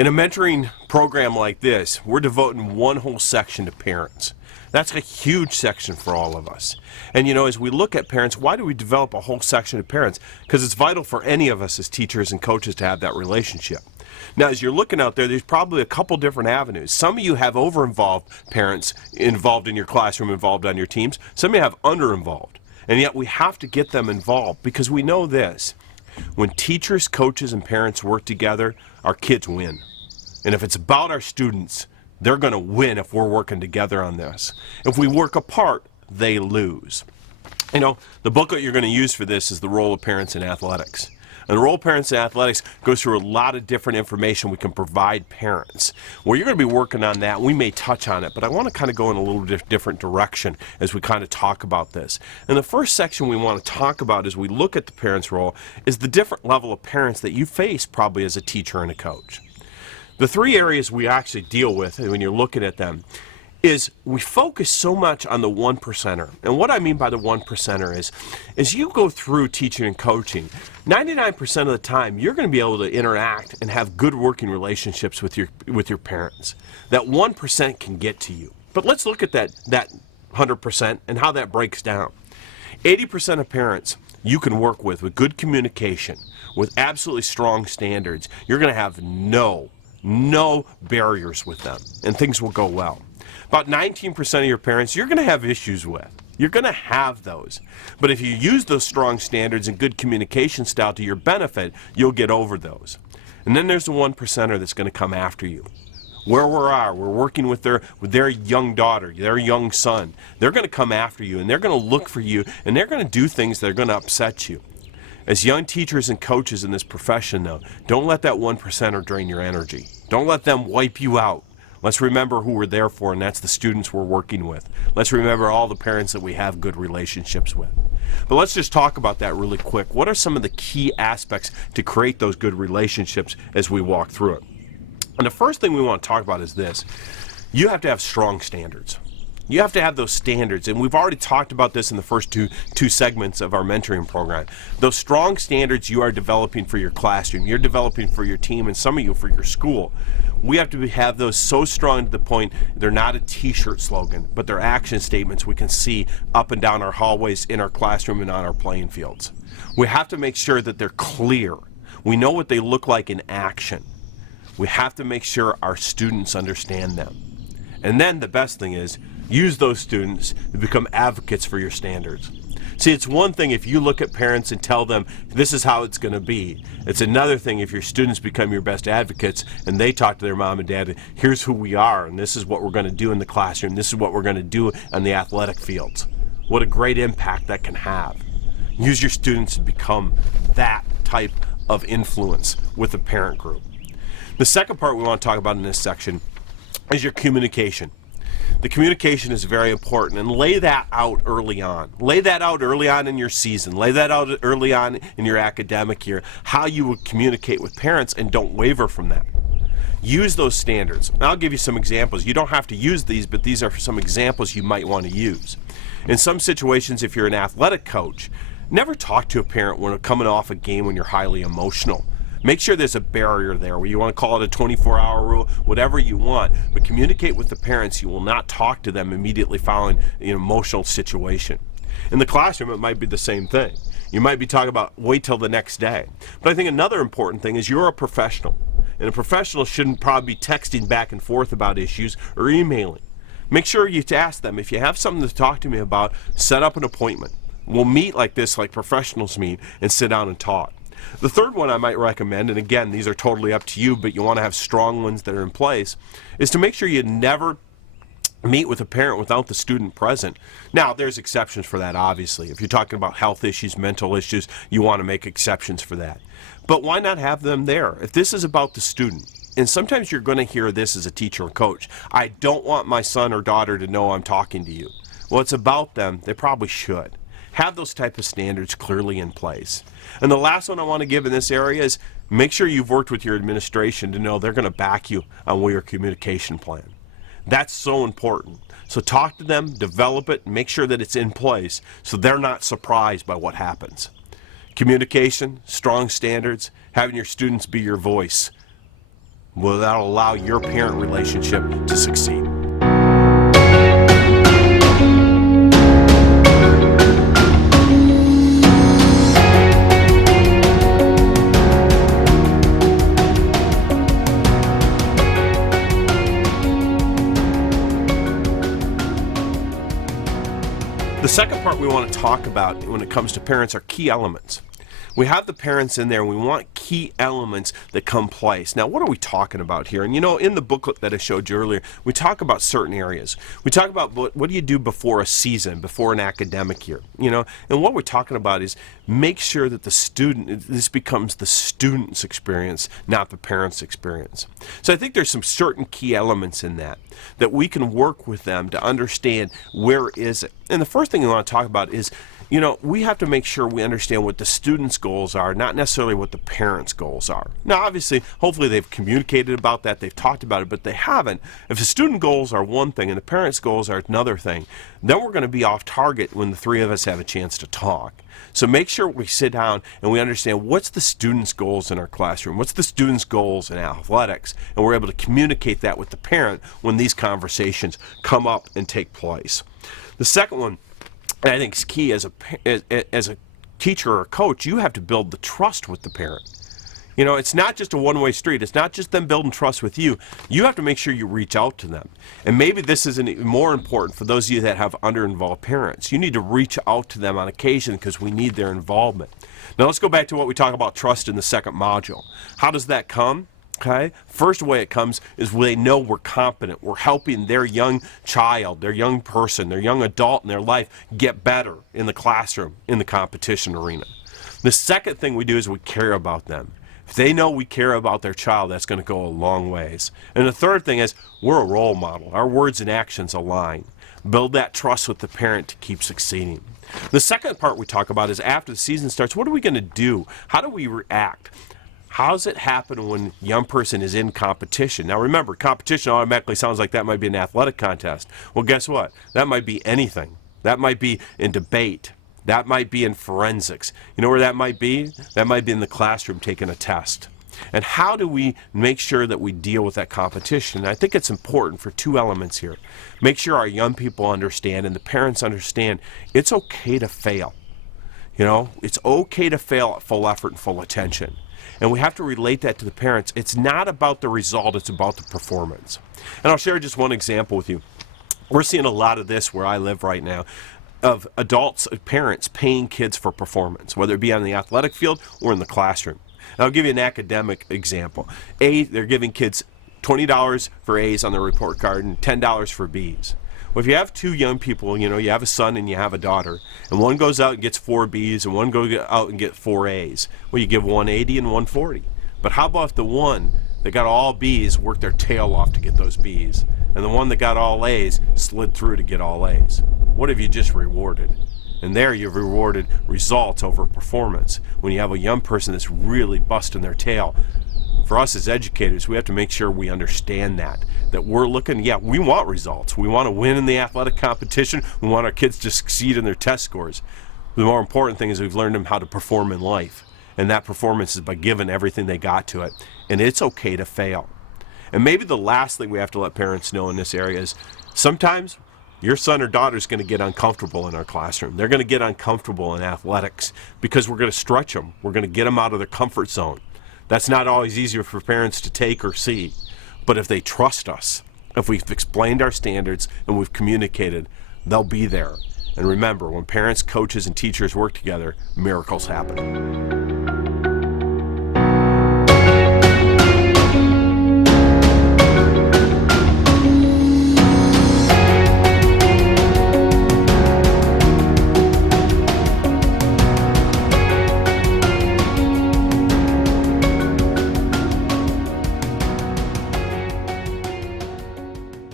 In a mentoring program like this, we're devoting one whole section to parents. That's a huge section for all of us. And you know, as we look at parents, why do we develop a whole section of parents? Because it's vital for any of us as teachers and coaches to have that relationship. Now, as you're looking out there, there's probably a couple different avenues. Some of you have over-involved parents involved in your classroom, involved on your teams. Some of you have under-involved. And yet we have to get them involved because we know this. When teachers, coaches, and parents work together, our kids win. And if it's about our students, they're going to win if we're working together on this. If we work apart, they lose. You know, the book that you're going to use for this is The Role of Parents in Athletics. And the role of parents in athletics goes through a lot of different information we can provide parents. Well, you're going to be working on that. We may touch on it, but I want to kind of go in a little different direction as we kind of talk about this. And the first section we want to talk about as we look at the parents' role is the different level of parents that you face probably as a teacher and a coach. The three areas we actually deal with when you're looking at them is we focus so much on the 1%er. And what I mean by the 1%er is you go through teaching and coaching, 99% of the time you're going to be able to interact and have good working relationships with your parents. That 1% can get to you. But let's look at that 100% and how that breaks down. 80% of parents you can work with good communication, with absolutely strong standards. You're going to have no barriers with them, and things will go well. About 19% of your parents you're going to have issues with. You're going to have those. But if you use those strong standards and good communication style to your benefit, you'll get over those. And then there's the 1%er that's going to come after you. Where we're working with their young daughter, their young son. They're going to come after you, and they're going to look for you, and they're going to do things that are going to upset you. As young teachers and coaches in this profession, though, don't let that 1%er drain your energy. Don't let them wipe you out. Let's remember who we're there for, and that's the students we're working with. Let's remember all the parents that we have good relationships with. But let's just talk about that really quick. What are some of the key aspects to create those good relationships as we walk through it? And the first thing we want to talk about is this. You have to have strong standards. You have to have those standards, and we've already talked about this in the first two segments of our mentoring program. Those strong standards you are developing for your classroom, you're developing for your team, and some of you for your school. We have to have those so strong to the point they're not a t-shirt slogan, but they're action statements we can see up and down our hallways, in our classroom, and on our playing fields. We have to make sure that they're clear. We know what they look like in action. We have to make sure our students understand them. And then the best thing is, use those students to become advocates for your standards. See, it's one thing if you look at parents and tell them this is how it's going to be. It's another thing if your students become your best advocates and they talk to their mom and dad, here's who we are, and this is what we're going to do in the classroom, this is what we're going to do on the athletic fields. What a great impact that can have. Use your students to become that type of influence with the parent group. The second part we want to talk about in this section is your communication. The communication is very important, and lay that out early on. Lay that out early on in your season. Lay that out early on in your academic year, how you would communicate with parents, and don't waver from that. Use those standards. And I'll give you some examples. You don't have to use these, but these are some examples you might want to use. In some situations, if you're an athletic coach, never talk to a parent when coming off a game when you're highly emotional. Make sure there's a barrier there, where you want to call it a 24-hour rule, whatever you want, but communicate with the parents. You will not talk to them immediately following an emotional situation. In the classroom, it might be the same thing. You might be talking about wait till the next day. But I think another important thing is you're a professional, and a professional shouldn't probably be texting back and forth about issues or emailing. Make sure you ask them, if you have something to talk to me about, set up an appointment. We'll meet like this, like professionals meet, and sit down and talk. The third one I might recommend, and again, these are totally up to you, but you want to have strong ones that are in place, is to make sure you never meet with a parent without the student present. Now, there's exceptions for that, obviously. If you're talking about health issues, mental issues, you want to make exceptions for that. But why not have them there? If this is about the student, and sometimes you're going to hear this as a teacher or coach, I don't want my son or daughter to know I'm talking to you. Well, it's about them. They probably should. Have those type of standards clearly in place. And the last one I want to give in this area is make sure you've worked with your administration to know they're going to back you on your communication plan. That's so important. So talk to them, develop it, make sure that it's in place so they're not surprised by what happens. Communication, strong standards, having your students be your voice. Well, that'll allow your parent relationship to succeed. The second part we want to talk about when it comes to parents are key elements. We have the parents in there and we want key elements that come place. Now, what are we talking about here? And in the booklet that I showed you earlier, we talk about certain areas. We talk about what do you do before a season, before an academic year, and what we're talking about is make sure that this becomes the student's experience, not the parent's experience. So I think there's some certain key elements in that we can work with them to understand where is it. And the first thing we want to talk about is we have to make sure we understand what the students' goals are, not necessarily what the parents' goals are. Now, obviously, hopefully they've communicated about that, they've talked about it, but they haven't. If the student goals are one thing and the parents' goals are another thing, then we're going to be off target when the three of us have a chance to talk. So make sure we sit down and we understand what's the students' goals in our classroom, what's the students' goals in athletics, and we're able to communicate that with the parent when these conversations come up and take place. The second one, and I think it's key as a teacher or a coach, you have to build the trust with the parent. It's not just a one-way street. It's not just them building trust with you. You have to make sure you reach out to them. And maybe this is even more important for those of you that have under-involved parents. You need to reach out to them on occasion because we need their involvement. Now let's go back to what we talk about trust in the second module. How does that come? Okay. First way it comes is when they know we're competent. We're helping their young child, their young person, their young adult in their life get better in the classroom, in the competition arena. The second thing we do is we care about them. If they know we care about their child, that's going to go a long ways. And the third thing is we're a role model. Our words and actions align. Build that trust with the parent to keep succeeding. The second part we talk about is after the season starts, what are we going to do? How do we react? How does it happen when a young person is in competition? Now remember, competition automatically sounds like that might be an athletic contest. Well, guess what? That might be anything. That might be in debate. That might be in forensics. You know where that might be? That might be in the classroom taking a test. And how do we make sure that we deal with that competition? And I think it's important for two elements here. Make sure our young people understand and the parents understand it's okay to fail. It's okay to fail at full effort and full attention. And we have to relate that to the parents. It's not about the result, it's about the performance. And I'll share just one example with you. We're seeing a lot of this where I live right now, of adults, parents paying kids for performance, whether it be on the athletic field or in the classroom. And I'll give you an academic example. They're giving kids $20 for A's on their report card and $10 for B's. Well, if you have two young people, you have a son and you have a daughter, and one goes out and gets 4 B's and one goes out and gets 4 A's, well, you give 180 and 140. But how about if the one that got all B's worked their tail off to get those B's, and the one that got all A's slid through to get all A's? What have you just rewarded? And there you've rewarded results over performance. When you have a young person that's really busting their tail, for us as educators, we have to make sure we understand that we're looking, we want results. We want to win in the athletic competition. We want our kids to succeed in their test scores. The more important thing is we've learned them how to perform in life. And that performance is by giving everything they got to it. And it's okay to fail. And maybe the last thing we have to let parents know in this area is sometimes your son or daughter is going to get uncomfortable in our classroom. They're going to get uncomfortable in athletics because we're going to stretch them. We're going to get them out of their comfort zone. That's not always easier for parents to take or see. But if they trust us, if we've explained our standards and we've communicated, they'll be there. And remember, when parents, coaches, and teachers work together, miracles happen.